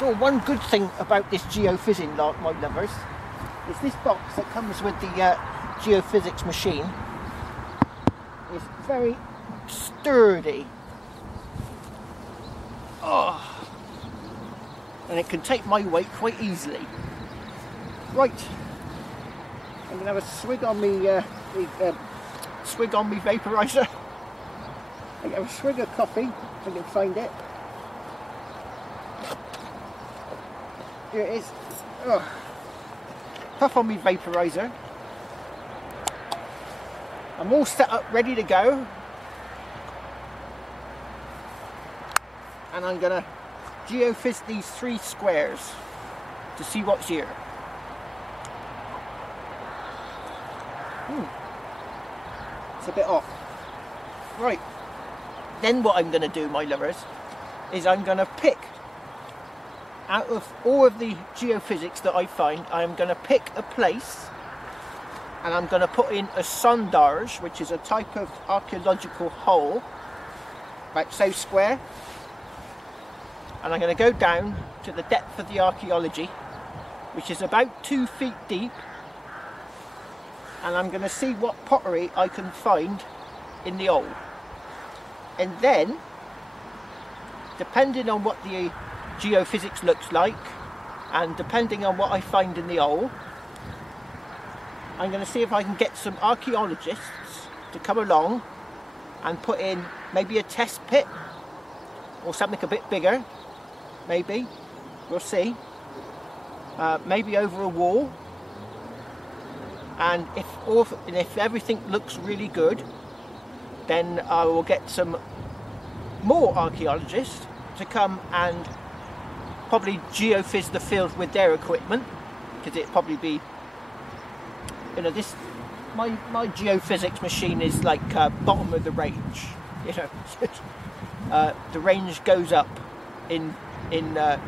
So one good thing about this geophysing lot, my lovers, is this box that comes with the geophysics machine is very sturdy. Oh, and it can take my weight quite easily. Right, I'm gonna have a swig on me vaporizer. I have a swig of coffee if I can find it. Here it is. Oh. Puff on me vaporizer. I'm all set up, ready to go. And I'm gonna geophys these 3 squares to see what's here. It's a bit off. Right. Then what I'm gonna do, my lovers, is I'm gonna pick out of all of the geophysics that I find, I'm going to pick a place and I'm going to put in a sondage, which is a type of archaeological hole, about so square, and I'm going to go down to the depth of the archaeology, which is about 2 feet deep, and I'm going to see what pottery I can find in the hole. And then, depending on what the geophysics looks like, and depending on what I find in the hole, I'm going to see if I can get some archaeologists to come along and put in maybe a test pit or something a bit bigger, maybe, we'll see, maybe over a wall, and if everything looks really good, then I will get some more archaeologists to come and probably geophys the field with their equipment, because it'd probably be, you know, this my geophysics machine is like bottom of the range, you know. The range goes up in you know,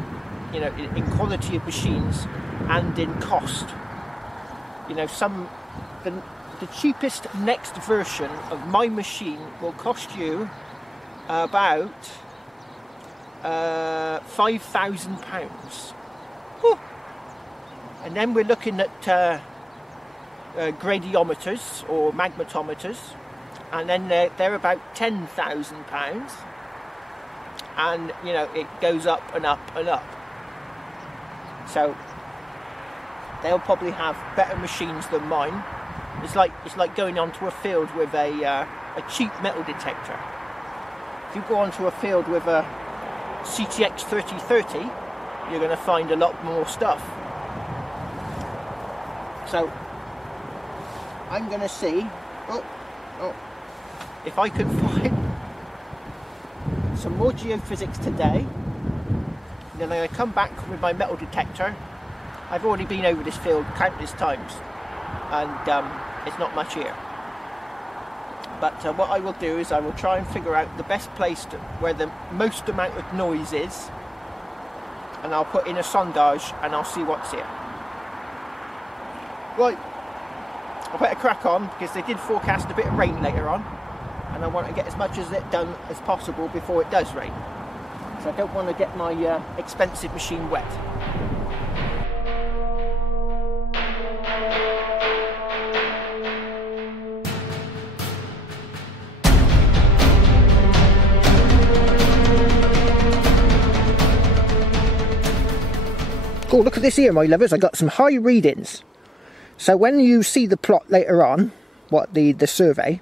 in quality of machines and in cost. You know, the cheapest next version of my machine will cost you about £5,000, and then we're looking at gradiometers or magnetometers, and then they're about £10,000, and you know, it goes up and up and up. So they'll probably have better machines than mine. It's like going onto a field with a cheap metal detector. If you go onto a field with a CTX 3030, you're going to find a lot more stuff. So I'm going to see if I can find some more geophysics today. And then I'm going to come back with my metal detector. I've already been over this field countless times, and it's not much here. But what I will do is I will try and figure out the best place where the most amount of noise is, and I'll put in a sondage and I'll see what's here. Right, I better crack on, because they did forecast a bit of rain later on, and I want to get as much of it done as possible before it does rain. So I don't want to get my expensive machine wet. Oh, look at this here, my lovers. I got some high readings. So when you see the plot later on, what the survey,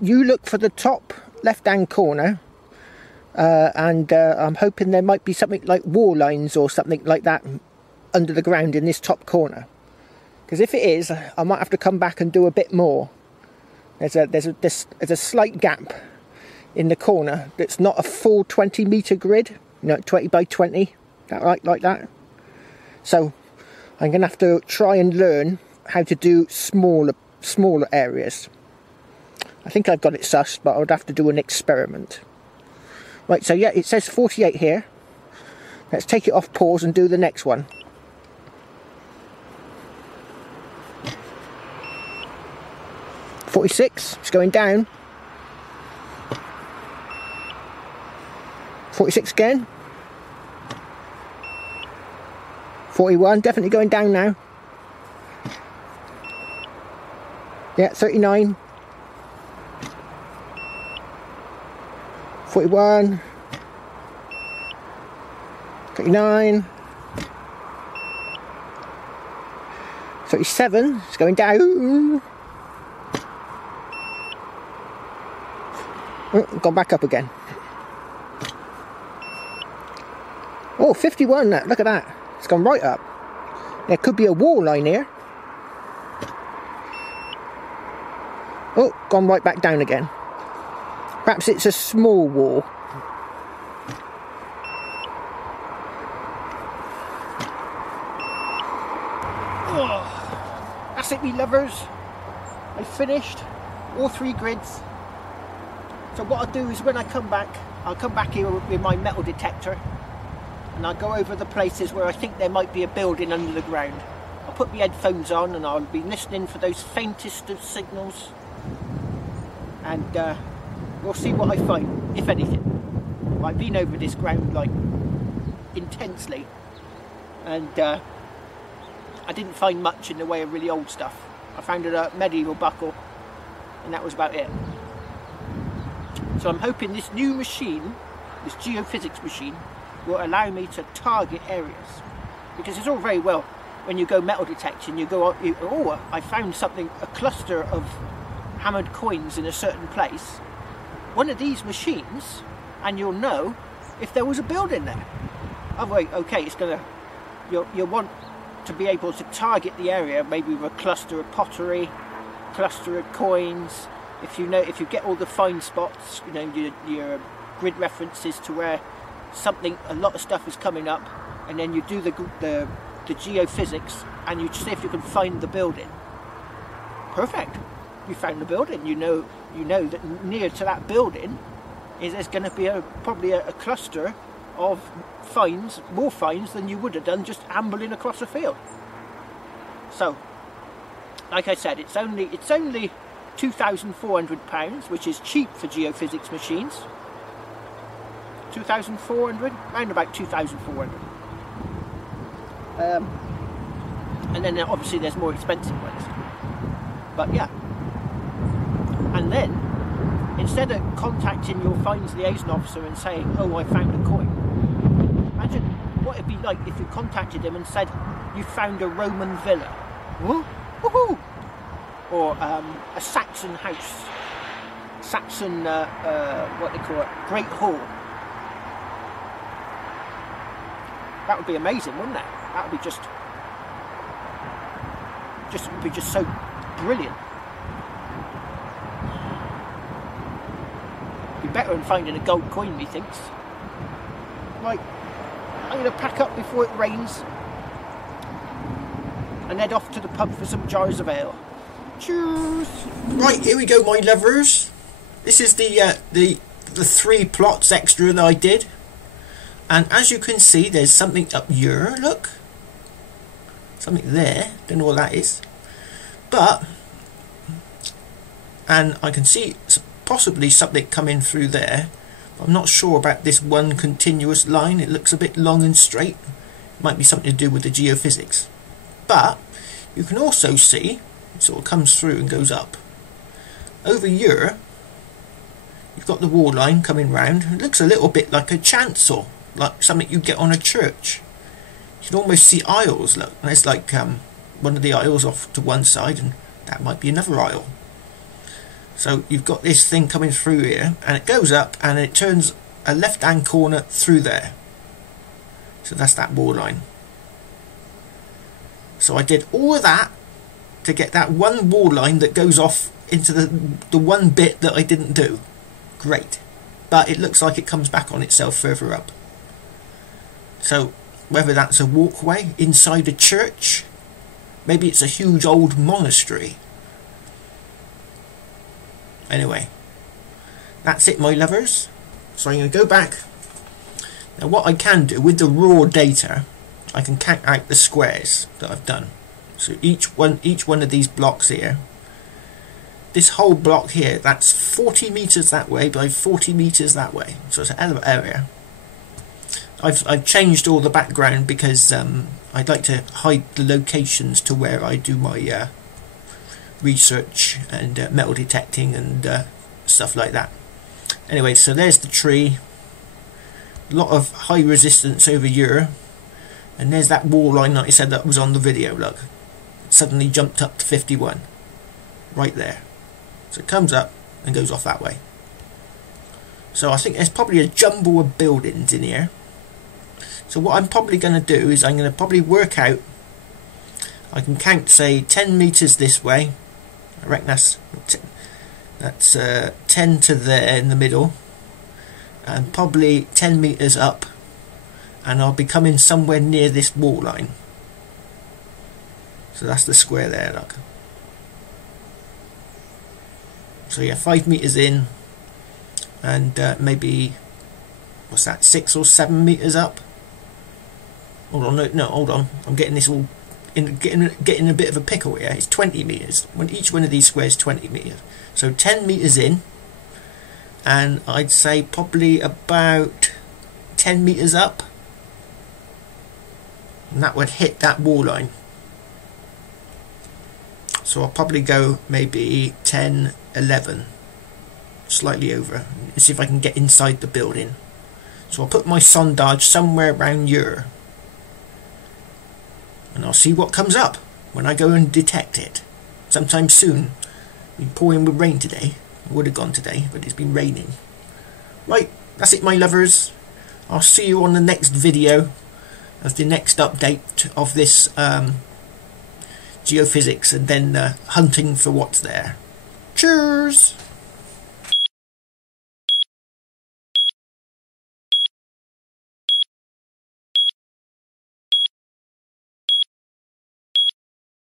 you look for the top left-hand corner, and I'm hoping there might be something like wall lines or something like that under the ground in this top corner. Because if it is, I might have to come back and do a bit more. There's a slight gap in the corner that's not a full 20-metre grid, you know, 20 by 20, that right, like that. So I'm going to have to try and learn how to do smaller areas. I think I've got it sussed, but I would have to do an experiment. Right, so yeah, it says 48 here. Let's take it off pause and do the next one. .46, it's going down. 46 again. 41, definitely going down now. Yeah, 39. 41. 39. 37, it's going down. Oh, gone back up again. Oh, 51, look at that. It's gone right up. There could be a wall line here. Oh, gone right back down again. Perhaps it's a small wall. Oh, that's it, me lovers. I finished all 3 grids. So what I'll do is when I come back, I'll come back here with my metal detector and I'll go over the places where I think there might be a building under the ground. I'll put my headphones on and I'll be listening for those faintest of signals, and we'll see what I find, if anything. I've been over this ground like intensely, and I didn't find much in the way of really old stuff. I found a medieval buckle and that was about it. So I'm hoping this new machine, this geophysics machine, will allow me to target areas. Because it's all very well when you go metal detecting, you go, oh, I found something, a cluster of hammered coins in a certain place. One of these machines, and you'll know if there was a building there. Oh wait, okay, it's gonna, you'll want to be able to target the area, maybe with a cluster of pottery, cluster of coins. If you get all the fine spots, you know, your grid references to where something, a lot of stuff is coming up, and then you do the geophysics and you see if you can find the building. Perfect. You found the building. You know that near to that building there's going to be probably a cluster of finds, more finds than you would have done just ambling across a field. So, like I said, it's only £2,400, which is cheap for geophysics machines. 2,400, round about 2,400. And then obviously there's more expensive ones. But yeah. And then, instead of contacting your finds liaison officer and saying, oh, I found a coin, imagine what it'd be like if you contacted him and said, you found a Roman villa. Woohoo! Or a Saxon house, Saxon, what they call it, Great Hall. That would be amazing, wouldn't it? That would be just so brilliant. Be better than finding a gold coin, methinks. Right, I'm going to pack up before it rains and head off to the pub for some jars of ale. Cheers. Right, here we go, my lovers. This is the 3 plots extra that I did, and as you can see, there's something up here. Look, something there. Don't know what that is, and I can see possibly something coming through there. I'm not sure about this one continuous line. It looks a bit long and straight. It might be something to do with the geophysics, but you can also see it sort of comes through and goes up. Over here, you've got the wall line coming round. It looks a little bit like a chancel, like something you get on a church. You can almost see aisles. Look, there's like one of the aisles off to one side, and that might be another aisle. So you've got this thing coming through here, and it goes up, and it turns a left-hand corner through there. So that's that wall line. So I did all of that to get that one wall line that goes off into the one bit that I didn't do. Great. But it looks like it comes back on itself further up. So whether that's a walkway inside a church, maybe it's a huge old monastery. Anyway, that's it, my lovers. So I'm going to go back. Now what I can do with the raw data, I can count out the squares that I've done. So each one of these blocks here, this whole block here, that's 40 meters that way by 40 meters that way. So it's a hell of an area. I've changed all the background because I'd like to hide the locations to where I do my research and metal detecting and stuff like that. Anyway, so there's the tree. A lot of high resistance over here, and there's that wall line that I said that was on the video. Look, it suddenly jumped up to 51 right there. So it comes up and goes off that way. So I think there's probably a jumble of buildings in here. So what I'm probably going to do is I'm going to probably work out, I can count, say 10 meters this way. I reckon that's 10 to there in the middle, and probably 10 meters up, and I'll be coming somewhere near this wall line. So that's the square there, look. So yeah, 5 meters in, and maybe, what's that, 6 or 7 meters up. Hold on, no, hold on. I'm getting this all getting a bit of a pickle here. It's 20 meters. When each one of these squares 20 meters. So 10 meters in, and I'd say probably about 10 meters up, and that would hit that wall line. So I'll probably go maybe 10, 11, slightly over, and see if I can get inside the building. So I'll put my sondage somewhere around here, and I'll see what comes up when I go and detect it sometime soon. It's been pouring with rain today. I would have gone today, but it's been raining. Right, that's it, my lovers. I'll see you on the next video as the next update of this geophysics, and then hunting for what's there. Cheers!